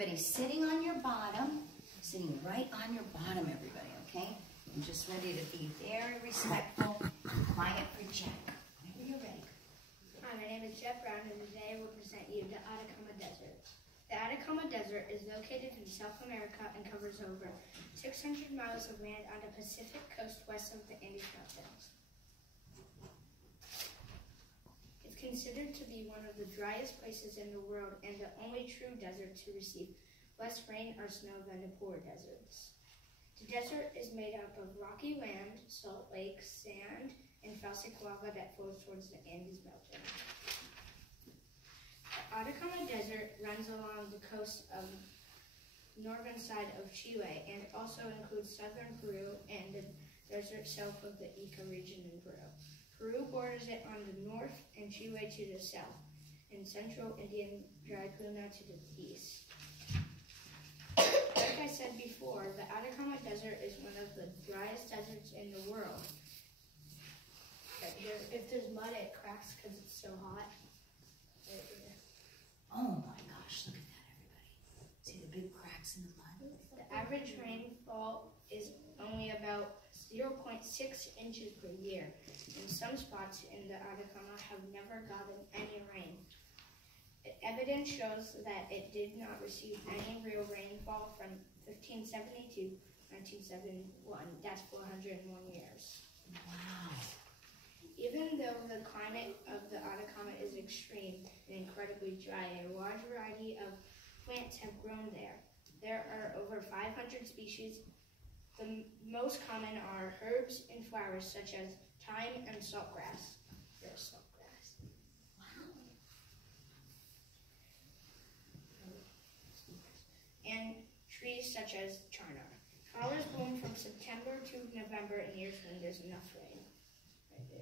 everybody sitting on your bottom, sitting right on your bottom, everybody, okay? I'm just ready to be very respectful and quiet for Jet. Whenever you're ready. Hi, my name is Jett Brown, and today I will present you the Atacama Desert. The Atacama Desert is located in South America and covers over 600 miles of land on the Pacific coast west of the Andes Mountains. It's considered to be one of the driest places in the world and the only true desert to receive less rain or snow than the polar deserts. The desert is made up of rocky land, salt lakes, sand, and felsic lava that flows towards the Andes Mountains. The Atacama Desert runs along the coast of the northern side of Chile and also includes southern Peru and the desert south of the Ica region in Peru. Peru borders it on the north and Chile to the south, and central Indian dry Puna to the east. Like I said before, the Atacama Desert is one of the driest deserts in the world. If there's mud, it cracks because it's so hot. Oh my gosh, look at that, everybody. See the big cracks in the mud? The average rainfall is only about 0.6 inches per year, and some spots in the Atacama have never gotten any rain. Evidence shows that it did not receive any real rainfall from 1570 to 1971. That's 401 years. Wow. Even though the climate of the Atacama is extreme and incredibly dry, a large variety of plants have grown there. There are over 500 species. The most common are herbs and flowers such as thyme and saltgrass. There's saltgrass. Wow. And trees such as charnar. Flowers bloom from September to November in years when there's enough rain. Right there.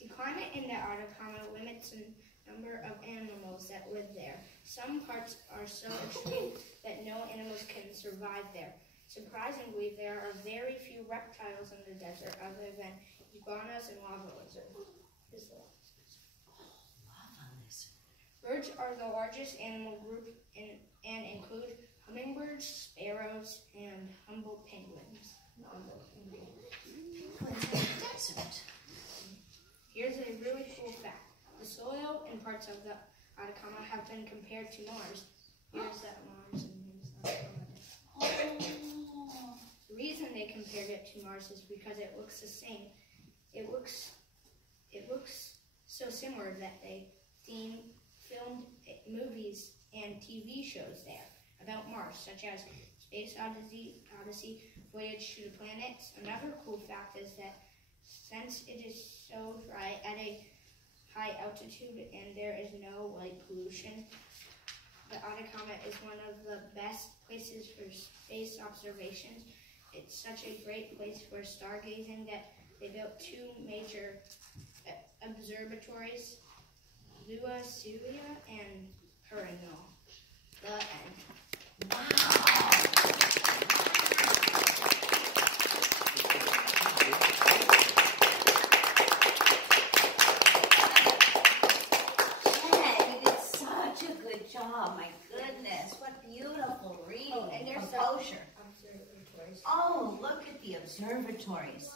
The climate in the Atacama limits the number of animals that live there. Some parts are so extreme that no animals can survive there. Surprisingly, there are very few reptiles in the desert other than iguanas and lava lizards. Lava lizard. Birds are the largest animal group and include hummingbirds, sparrows, and humboldt penguins. Penguins in the desert. Here's a really cool fact. The soil in parts of the Atacama have been compared to Mars. Here's that Mars and here's that Oh. The reason they compared it to Mars is because it looks the same. It looks so similar that they filmed movies and TV shows there about Mars, such as Space Odyssey, Voyage to the Planets. Another cool fact is that since it is so dry at a high altitude and there is no light pollution, the Atacama is one of the best places for space observations. It's such a great place for stargazing that they built two major observatories, Lua Celia and Perennial. The end. Wow. job, my goodness. What beautiful reading and composure. Observatories. Oh, look at the observatories.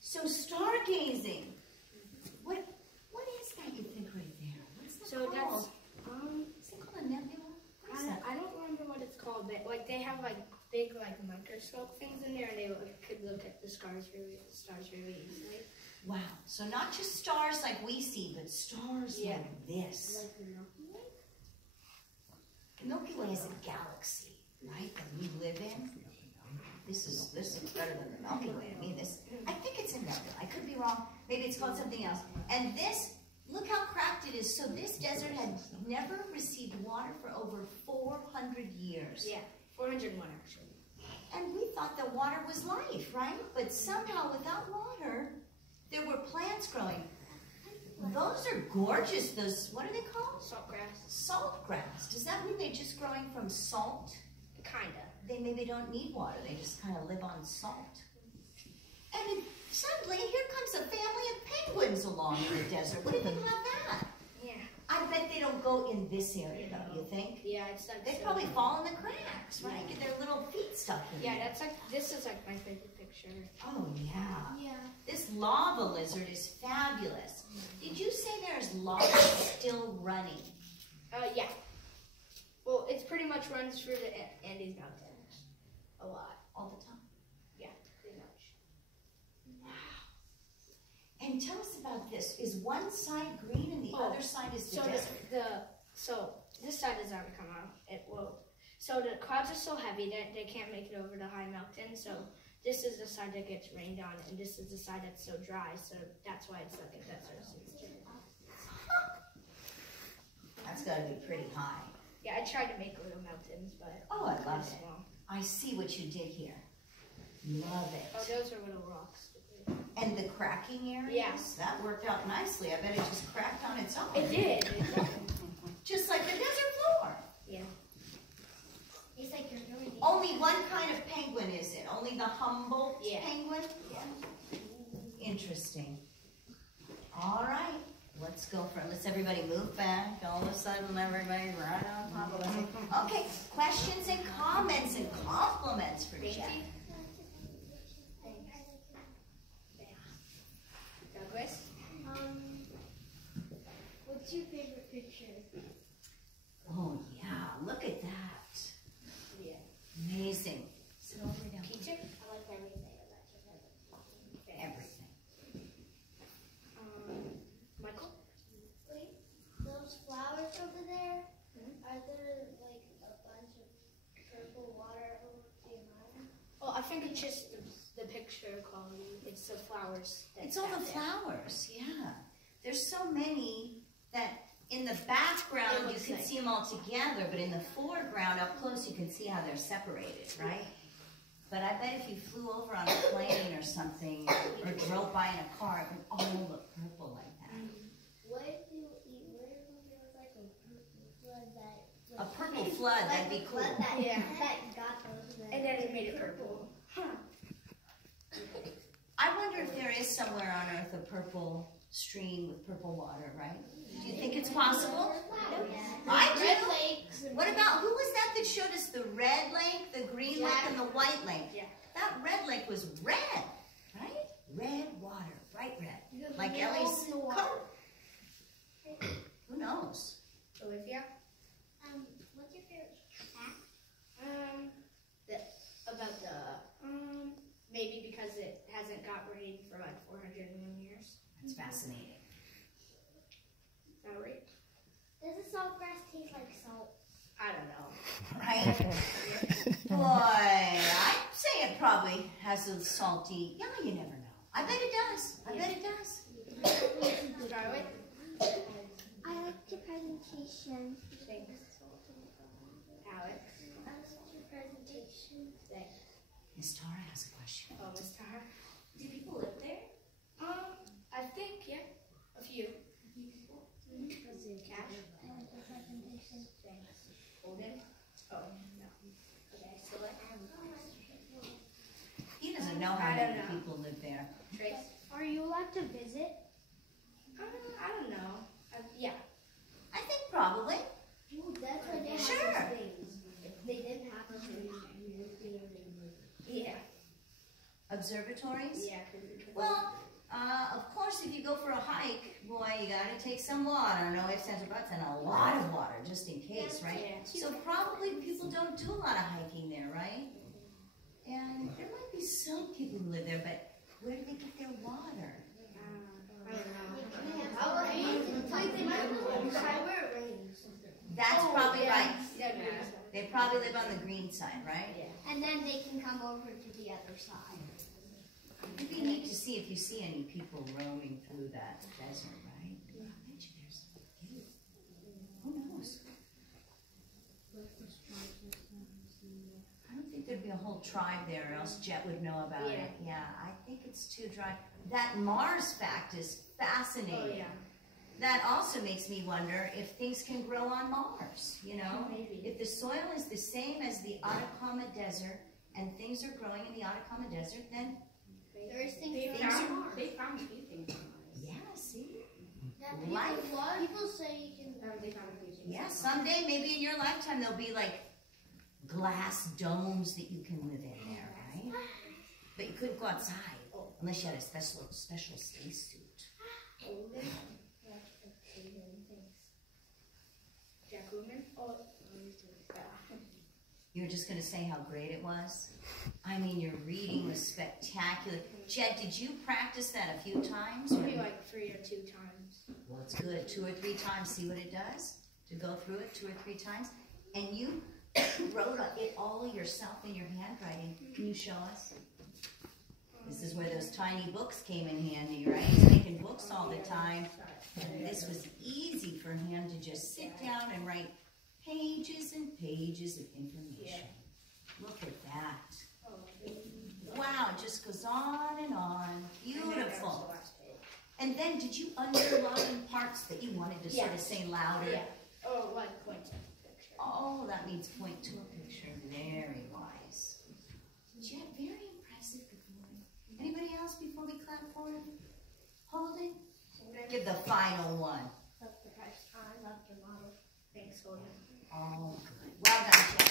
So stargazing. What is that you think right there? What's that called? That's is it called a nebula? What is that? I don't remember what it's called, but like they have like big like microscope things in there, and they could look at the stars really easily. Wow. So not just stars like we see, but stars like this. Like the Milky Way? The Milky Way is a galaxy, right, that we live in. This is better than the Milky Way. I think it's a nebula. I could be wrong. Maybe it's called something else. And this, look how cracked it is. So this desert had never received water for over 400 years. Yeah, 401 actually. And we thought that water was life, right? But somehow without water, there were plants growing. Those are gorgeous. Those, what are they called? Saltgrass. Saltgrass. Does that mean they're just growing from salt? Kinda. They maybe don't need water. They just kind of live on salt. And then suddenly, here comes a family of penguins along in the desert. What do you think about that? Yeah. I bet they don't go in this area though, you think? Yeah, it's like They so probably fall in the cracks, right? Get their little feet stuck in Yeah, there. that's like, this is like my favorite picture. Oh yeah. Yeah. This lava lizard is fabulous. Did you say there's lava still running? Yeah. Well, it pretty much runs through the Andes Mountains. A lot. All the time? Yeah, pretty much. Wow. And tell us about this. Is one side green and the other side is the desert? So this side is Atacama. So the clouds are so heavy that they can't make it over the high mountain. So this is the side that gets rained on, and this is the side that's so dry. So that's why it's like a desert. That's got to be pretty high. Yeah, I tried to make little mountains, but Oh, I love it's it. small. I see what you did here. Love Oh, it. those are little rocks. And the cracking areas? Yes. That worked out nicely. I bet it just cracked on its own. It did. Just like the desert floor. Yeah. It's like you're doing it. Only one kind of penguin is it? Only the Humboldt Yeah. penguin? Yeah. Interesting. All right. Let's go for it. Let's everybody move back. All of a sudden, everybody's right on top of us. Okay. Questions and comments and compliments for Jett. Douglas? What's your favorite picture? Oh, yeah. Look at that. Yeah. Amazing. Sit all the way down. Peter? I like everything about your favorite. Everything. Michael? Wait, those flowers over there, are there like a bunch of purple water behind? Well, I think it's just the picture quality. It's the flowers. It's all the flowers, yeah. There's so many that in the background you can see them all together, but in the foreground, up close, you can see how they're separated, right? But I bet if you flew over on a plane or something, or drove by in a car, it would all look purple like that. What if you eat? What if there was like a purple flood that? A purple flood, that'd be cool. That got those. And then it made it purple. I wonder if there is somewhere on Earth a purple stream with purple water, right? Do you think it's possible? I do. What about, who was that showed us the red lake, the green lake, and the white lake? Yeah. That red lake was red, right? Red water, bright red, like Ellie's coat. Who knows? Olivia? What's your favorite fact? About the, maybe because it hasn't got rain for like 401 years. That's fascinating. Valerie? Does the salt grass taste like salt? I don't know. Right? Boy, I'd say it probably has a salty, yeah, you never know. I bet it does. I bet it does. Scarlett? I liked your presentation. Thanks. Alex? I liked your presentation. Thanks. Miss Tara has a question. Oh, Miss Tara? Do people live there? I think, yeah. A few. Cash? I liked your presentation. Thanks. Holden? Oh, no. Okay, Select? He doesn't know how many people live there. Trace? Are you allowed to visit? I don't know. Yeah. I think probably. Ooh, that's why they Sure. have those things. If they didn't have those things, Yeah. Observatories? Yeah. Well, of course, if you go for a hike, boy, you gotta take some water. No ifs, ands, or buts, and a lot of water, just in case, right? Yeah. So probably people don't do a lot of hiking there, right? And there might be some people who live there, but where do they get their water? I don't know. That's probably right. Yeah. They probably live on the green side, right? Yeah. and then they can come over to the other side. It'd be neat to see if you see any people roaming through that desert, right? I bet you there's a few. Who knows? I don't think there'd be a whole tribe there, or else Jett would know about it. Yeah, I think it's too dry. That Mars fact is fascinating. Oh, yeah. That also makes me wonder if things can grow on Mars, you know? Maybe. If the soil is the same as the Atacama Desert, and things are growing in the Atacama Desert, then There's things They growing found on Mars. a few things on Mars. yeah, see? life. People say you can. Yeah, someday, maybe in your lifetime, there'll be like glass domes that you can live in there, right? But you couldn't go outside unless you had a special spacesuit. You were just going to say how great it was? I mean, your reading was spectacular. Jed, did you practice that a few times? Maybe like 3 or 2 times. Well, it's good. 2 or 3 times. See what it does? To go through it 2 or 3 times. And you wrote it all yourself in your handwriting. Can you show us? This is where those tiny books came in handy, right? He's making books all the time. And this was easy for him to just sit down and write pages and pages of information. Look at that. Wow, it just goes on and on. Beautiful. And then did you underline parts that you wanted to sort of say louder? Yeah. Oh, like point to a picture. Oh, that means point to a picture. Very wise. Jet, very impressive. Good morning. Anybody else before we clap for him? Holden? Give the final one. I love your model. Thanks, Holden. Oh, good. Well done, Jet.